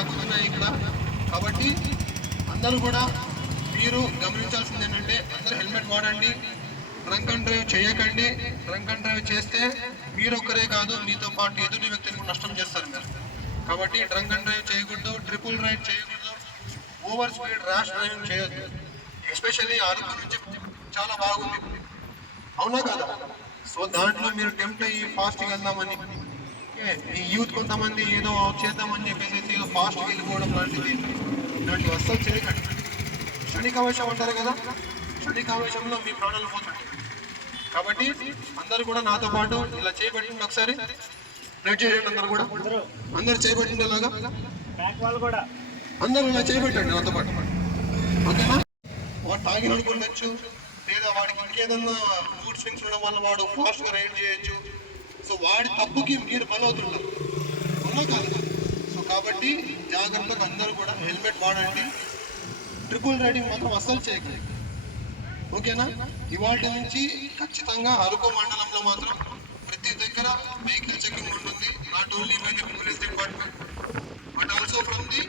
తగ్గుతున్నాయి ఇక్కడ. కాబట్టి అందరూ కూడా మీరు గమనించాల్సింది ఏంటంటే అందరూ హెల్మెట్ వాడండి, డ్రంక్ అండ్ డ్రైవ్ చేయకండి. డ్రంక్ అండ్ డ్రైవ్ చేస్తే మీరొక్కరే కాదు, మీతో పాటు ఎదుటి వ్యక్తిని నష్టం చేస్తారు మీరు. కాబట్టి డ్రంక్ అండ్ డ్రైవ్ చేయకూడదు, ట్రిపుల్ రైడ్ చేయకూడదు, ఓవర్ స్పీడ్ ర్యాష్ డ్రైవింగ్ చేయొద్దు. ఎస్పెషల్లీ అరకు నుంచి చాలా బాగుంది, అవునా కదా? సో దాంట్లో మీరు టెంప్ట్ అయ్యి ఫాస్ట్గా వెళ్దామని, ఈ యూత్ కొంతమంది ఏదో చేద్దామని చెప్పేసి ఏదో ఫాస్ట్గా వెళ్ళిపోవడం లాంటివి ఇలాంటివి అస్సలు చేయకండి. క్షణికావేశం అంటారు కదా, క్షణికావేశంలో మీ ప్రాణాలు పోతుంటాయి. కాబట్టి అందరూ కూడా నాతో పాటు ఇలా చేయబట్టింది, ఒకసారి ప్లేట్ చేయండి. అందరూ చేయబట్టింది ఇలాగా, అందరూ ఇలా చేయబెట్టండి నాతో పాటు, ఓకేనా? వాడు తాగిన అనుకోవచ్చు, లేదా వాడికి ఇంకేదన్నా మూడ్ స్వింగ్స్ ఉండడం వల్ల వాడు ఫాస్ట్గా రైడ్ చేయొచ్చు. సో వాడి తప్పుకి మీరు బలవుతున్నారు, అవునా కాదు? సో కాబట్టి జాగ్రత్తగా అందరూ కూడా హెల్మెట్ వాడండి, ట్రిపుల్ రైడింగ్ మాత్రం అస్సలు చేయకండి, ఓకేనా? ఇవాళ నుంచి ఖచ్చితంగా అరకు మండలంలో మాత్రం ప్రతి దగ్గర వెహికల్ చెకింగ్ ఉంటుంది. Not only by the police department but also from the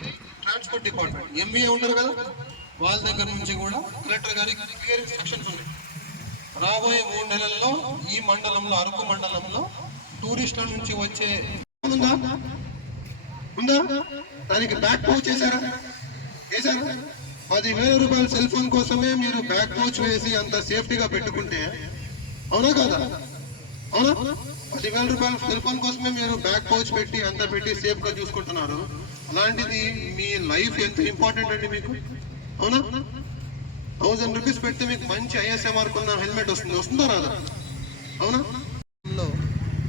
transport department. MBA ఉంటారు కదా, వాళ్ళ దగ్గర నుంచి కూడా కలెక్టర్ గారికి క్లియర్ ఇన్స్ట్రక్షన్స్ ఉన్నాయి. రాబోయే 3 నెలల్లో ఈ మండలంలో, అరకు మండలంలో టూరిస్టుల నుంచి వచ్చే ఉందా దానికి బ్యాక్ పౌచ్ వేసారా? 10,000 రూపాయల సెల్ ఫోన్ కోసమే మీరు బ్యాక్ పౌచ్ వేసి అంత సేఫ్టీగా పెట్టుకుంటే, అవునా కదా? అవునా? 10,000 రూపాయల సెల్ ఫోన్ కోసమే మీరు బ్యాక్ పౌచ్ పెట్టి అంత పెట్టి సేఫ్ గా చూసుకుంటున్నారు. అలాంటిది మీ లైఫ్ ఎంత ఇంపార్టెంట్ అండి మీకు, అవునా? 1000 రూపీస్ పెడితే మీకు మంచి ఐఎస్ఎంఆర్ కొన్న హెల్మెట్ వస్తుందా రాదా? అవునా?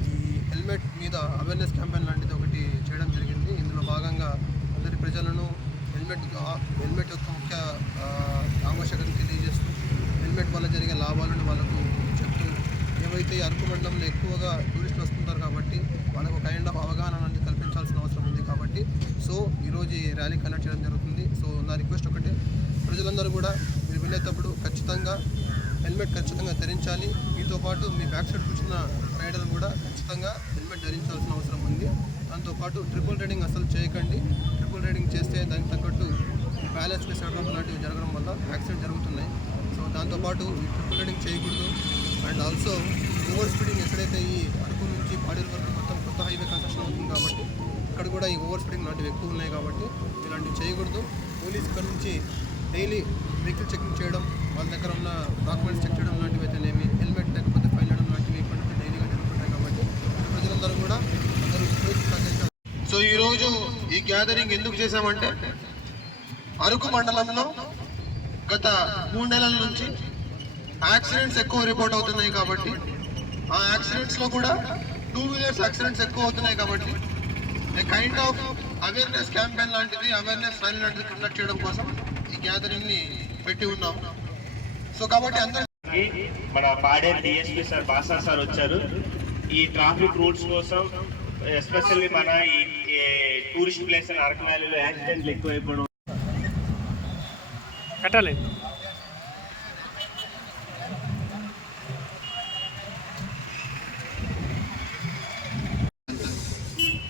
ఈ హెల్మెట్ మీద అవేర్నెస్ క్యాంపెయిన్ లాంటిది ఒకటి చేయడం జరిగింది. ఇందులో భాగంగా అందరి ప్రజలను హెల్మెట్ యొక్క ముఖ్య ఆవశ్యకతను తెలియజేస్తూ, హెల్మెట్ వల్ల జరిగే లాభాలను వాళ్ళకు చెప్తూ, ఏవైతే అరకు మండలంలో ఎక్కువగా టూరిస్టులు వస్తుంటారు కాబట్టి వాళ్ళకు కైండ్ ఆఫ్ అవగాహన అనేది కల్పించాల్సిన అవసరం ఉంది. కాబట్టి సో ఈరోజు ఈ ర్యాలీ కండక్ట్ చేయడం జరుగుతుంది. సో నా రిక్వెస్ట్ ఒకటే, ప్రజలందరూ కూడా మీరు వెళ్ళేటప్పుడు ఖచ్చితంగా హెల్మెట్ ఖచ్చితంగా ధరించాలి. మీతో పాటు మీ బ్యాక్ సైడ్ కూర్చున్న రైడర్ కూడా ఖచ్చితంగా హెల్మెట్ ధరించాల్సిన అవసరం ఉంది. దాంతోపాటు ట్రిపుల్ రైడింగ్ అసలు చేయకండి. ట్రిపుల్ రైడింగ్ చేస్తే దానికి తగ్గట్టు బ్యాలెన్స్ మిస్ అవ్వడం లాంటివి జరగడం వల్ల యాక్సిడెంట్ జరుగుతున్నాయి. సో దాంతోపాటు ఈ ట్రిపుల్ రైడింగ్ చేయకూడదు. అండ్ ఆల్సో ఓవర్ స్పీడింగ్, ఎక్కడైతే ఈ అరకు నుంచి పాడేరు వరకు మొత్తం కొత్త హైవే కన్స్ట్రక్షన్ అవుతుంది కాబట్టి ఇక్కడ కూడా ఈ ఓవర్ స్పీడింగ్ లాంటివి ఎక్కువ ఉన్నాయి. కాబట్టి ఇలాంటివి చేయకూడదు. పోలీస్ ఇక్కడ నుంచి డైలీ వెహికల్ చెకింగ్ చేయడం, వాళ్ళ దగ్గర ఉన్న డాక్యుమెంట్స్ చెక్ చేయడం లాంటివి అయితేనేమి, హెల్మెట్ లేకపోతే ఫైన్ చేయడం లాంటివి ఇప్పటి డైలీగా జరుగుతుంటాయి. కాబట్టి ప్రజలందరూ కూడా సో ఈరోజు ఈ గ్యాదరింగ్ ఎందుకు చేశామంటే, అరకు మండలంలో గత 3 నెలల నుంచి యాక్సిడెంట్స్ ఎక్కువ రిపోర్ట్ అవుతున్నాయి. కాబట్టి ఆ యాక్సిడెంట్స్లో కూడా 2 వీలర్స్ యాక్సిడెంట్స్ ఎక్కువ అవుతున్నాయి. కాబట్టి కైండ్ ఆఫ్ అవేర్నెస్ క్యాంపెయిన్ లాంటిది, అవేర్నెస్ ర్యాలీ లాంటిది కండక్ట్ చేయడం కోసం ఈ గ్యాదరింగ్ ని పెట్టి ఉన్నాం. సో కాబట్టి అందరికీ మన పాడేరు డిఎస్పీ సార్, బాసా సార్ వచ్చారు. ఈ ట్రాఫిక్ రూల్స్ కోసం ఎస్పెషల్లీ మన ఈ టూరిస్ట్ ప్లేస్ అయిన అరకు వ్యాలీలో యాక్సిడెంట్లు ఎక్కువైపోవడం కట్టాలి.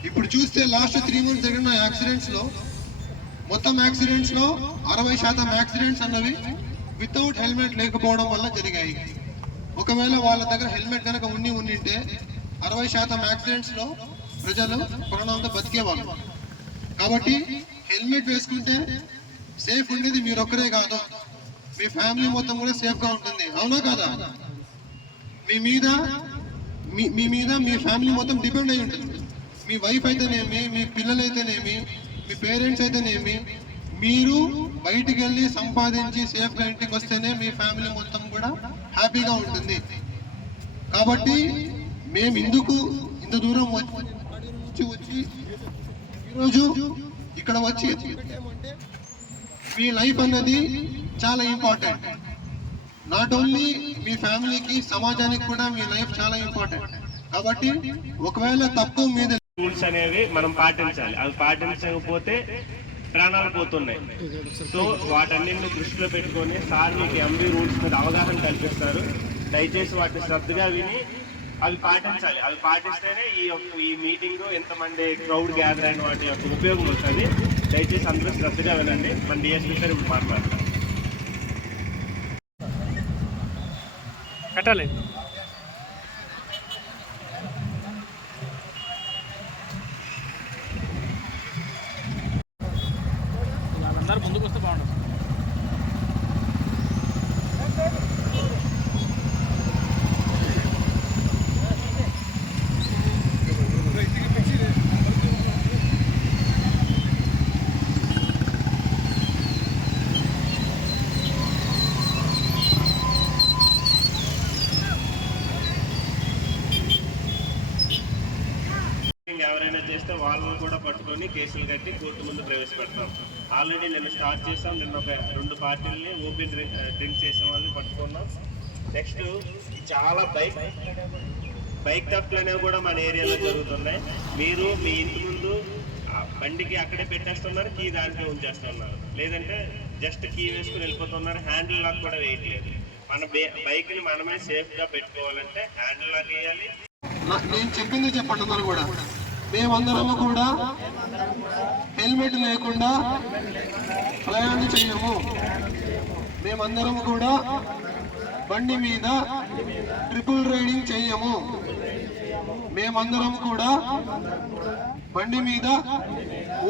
ఇప్పుడు చూస్తే లాస్ట్ 3 months జరిగిన యాక్సిడెంట్స్ లో, మొత్తం యాక్సిడెంట్స్ లో 60% యాక్సిడెంట్స్ అన్నవి వితౌట్ హెల్మెట్ లేకపోవడం వల్ల జరిగాయి. ఒకవేళ వాళ్ళ దగ్గర హెల్మెట్ కనుక ఉండింటే 60% యాక్సిడెంట్స్ లో ప్రజలు ప్రాణాలతో బతికేవాళ్ళు. కాబట్టి హెల్మెట్ వేసుకుంటే సేఫ్ ఉండేది మీరు ఒక్కరే కాదు, మీ ఫ్యామిలీ మొత్తం కూడా సేఫ్గా ఉంటుంది, అవునా కదా? మీ మీద మీ ఫ్యామిలీ మొత్తం డిపెండ్ అయి ఉంటుంది. మీ వైఫ్ అయితేనేమి, మీ పిల్లలు అయితేనేమి, మీ పేరెంట్స్ అయితేనేమి, మీరు బయటికి వెళ్ళి సంపాదించి సేఫ్గా ఇంటికి వస్తేనే మీ ఫ్యామిలీ మొత్తం కూడా హ్యాపీగా ఉంటుంది. కాబట్టి మేము ఇంత దూరం వచ్చి ఈరోజు ఇక్కడ వచ్చి మీ లైఫ్ అన్నది చాలా ఇంపార్టెంట్. నాట్ ఓన్లీ మీ ఫ్యామిలీకి, సమాజానికి కూడా మీ లైఫ్ చాలా ఇంపార్టెంట్. కాబట్టి ఒకవేళ తప్పు మీద రూల్స్ అనేవి మనం పాటించాలి. అవి పాటించకపోతే ప్రాణాలు పోతున్నాయి. సో వాటన్నింటిని దృష్టిలో పెట్టుకొని సార్ మీకు ఎంబీ రూల్స్ మీద అవగాహన కల్పిస్తారు. దయచేసి వాటిని శ్రద్ధగా విని అవి పాటించాలి. అవి పాటిస్తేనే ఈ మీటింగ్ ఎంతమంది క్రౌడ్ గ్యాదర్ అయిన వాటి యొక్క ఉపయోగం ఉంటుంది. దయచేసి అందరూ శ్రద్ధగా వినండి. మన డిఎస్పీ సార్ ఇప్పుడు మాట్లాడతారు. కట్టాలి. వాళ్ళందరూ ముందుకు వస్తే బాగుంటుంది. ఎవరైనా చేస్తే వాళ్ళని కూడా పట్టుకొని కేసులు కట్టి కోర్టు ముందు ప్రవేశపెడతాం. ఆల్రెడీ నిన్న స్టార్ట్ చేసాం. నిన్న ఒక 2 పార్టీలని ఓపీ డ్రింక్ చేసే వాళ్ళని పట్టుకున్నాం. నెక్స్ట్ చాలా బైక్ థెఫ్ట్లు అనేవి కూడా మన ఏరియాలో జరుగుతున్నాయి. మీరు మీ ఇంటి ముందు బండికి అక్కడే పెట్టేస్తున్నారు, కీ దాంట్లో ఉంచేస్తున్నారు, లేదంటే జస్ట్ కీ వేసుకుని వెళ్ళిపోతున్నారు. హ్యాండిల్ లాక్ కూడా వేయట్లేదు. మన బైక్ని మనమే సేఫ్గా పెట్టుకోవాలంటే హ్యాండిల్ లాక్ వేయాలి. నేను చెప్పింది చెప్పండి అందరూ కూడా. మేమందరము కూడా హెల్మెట్ లేకుండా ప్రయాణం చేయము. మేమందరము కూడా బండి మీద ట్రిపుల్ రైడింగ్ చేయము. మేమందరం కూడా బండి మీద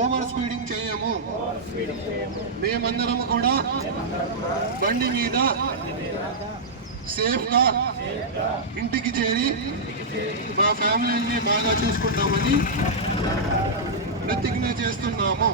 ఓవర్ స్పీడింగ్ చేయము. మేమందరం కూడా బండి మీద సేఫ్గా ఇంటికి చేరి మా ఫ్యామిలీని బాగా చూసుకుంటామని ప్రతిజ్ఞ చేస్తున్నాము.